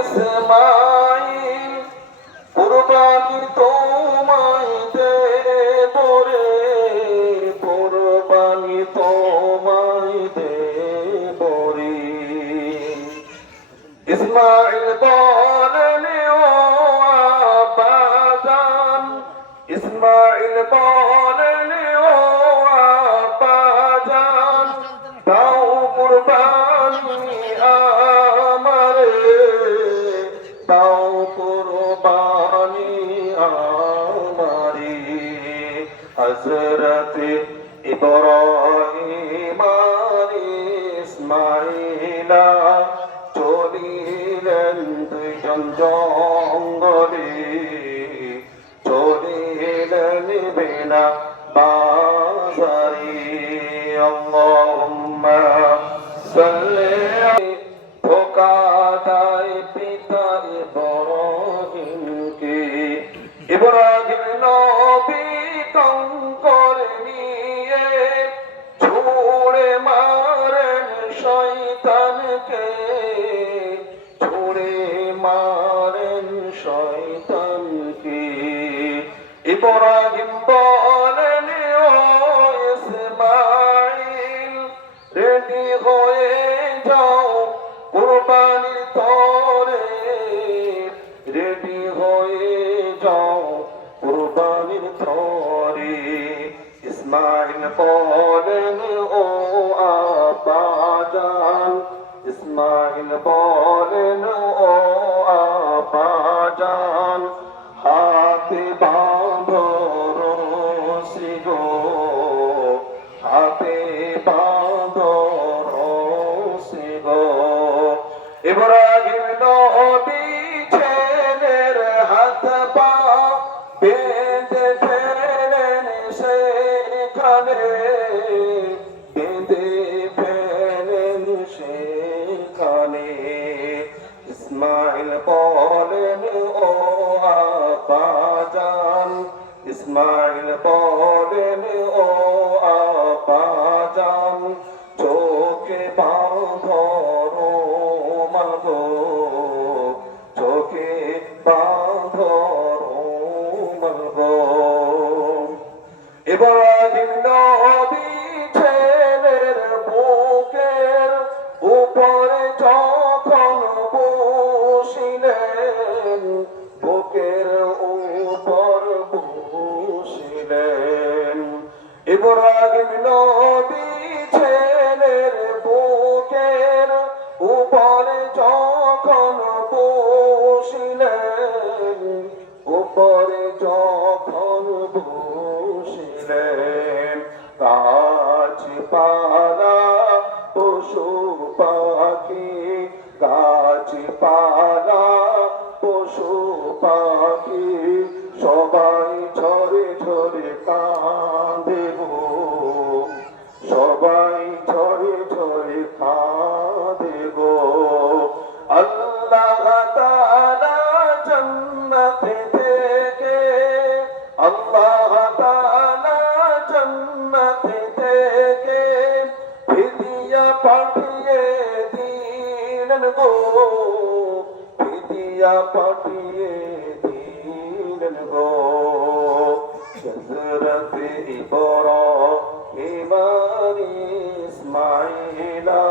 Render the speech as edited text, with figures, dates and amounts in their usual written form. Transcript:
ইসমাইল কুরবানি তোমায় দেব রে, কুরবানি তোমায় দেব রে। ইসমাইল বলেন ও আব্বাজান, ইসমাইল বলেন ও আব্বাজান, দাও কুরবানি আমারে, দাও কুরবানি আমারে। হযরত ইব্রাহিম আর ইসমাইলা চলিলেন দুইজন জঙ্গলে, চলিলেন বিনা বাজারে। আল্লাহুম্মা সাল্লি ধোঁকা দেয় পিতা ইব্রাহিমকে, ইব্রাহিম নবী কঙ্কর নিয়ে ছুঁড়ে মারেন শয়তানকে, ছুঁড়ে মারেন শয়তানকে। ইব্রাহিম বলেন ও ইসমাইল রেডি হয়ে যাও কুরবানির তরে, রেডি হয়ে যাও কুরবানির তরে। ইসমাইল বলেন ও আব্বাজান, ইসমাইল বলেন ও আব্বাজান, হাতে বাঁধো রশি গো, হাতে বাঁধো রশি গো। ইব্রাহিম নবী ছেলের হাত পা বেঁধে ফেলেন সেখানে, বেঁধে ফেলেন সেখানে। ইসমাইল বলেন ও আব্বাজান, ইসমাইল বলেন ও আব্বাজান, চোখে বাঁধো রুমাল গো, চোখে বাঁধো রুমাল গো। ইব্রাহিম নবী ছেলের বুকের উপরে যখন বসিলেন, বুকের উপর বসিলেন। ইব্রাহিম নবী ছেলের বুকের উপরে যখন বসিলেন, উপরে যখন বসিলেন, গাছপালা পশু পাখি, গাছপালা পশু পাখি সবাই ঝরে ঝরে কাঁদে গো, সবাই ঝরে ঝরে কাঁদে গো। আল্লাহ তাআলা জান্নাত থেকে, আল্লাহ তাআলা জান্নাত থেকে ফিদিয়া পাঠিয়ে দিলেন গো, ফিদিয়া পাঠিয়ে দিলেন গো। হযরত ইব্রাহিম আর ইসমাইলা